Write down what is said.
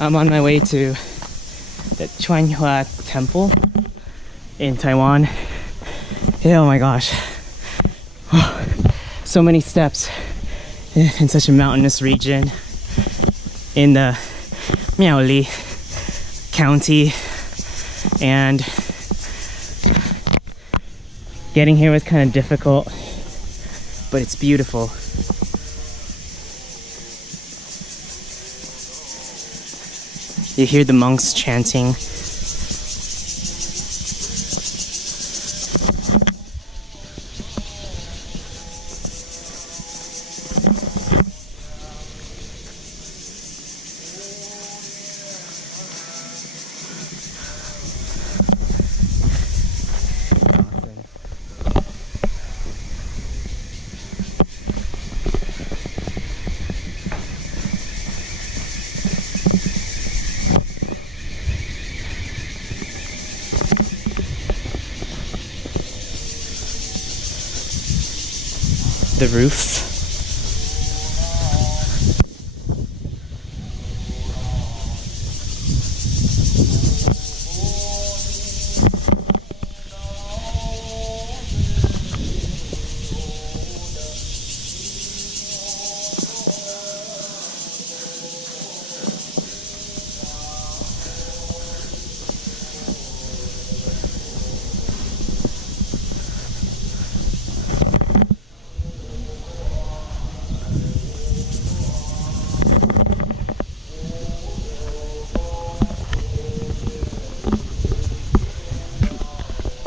I'm on my way to the Chuanhua Temple in Taiwan. Oh my gosh. So many steps in such a mountainous region in the Miaoli County, and getting here was kind of difficult, but it's beautiful. You hear the monks chanting. The roof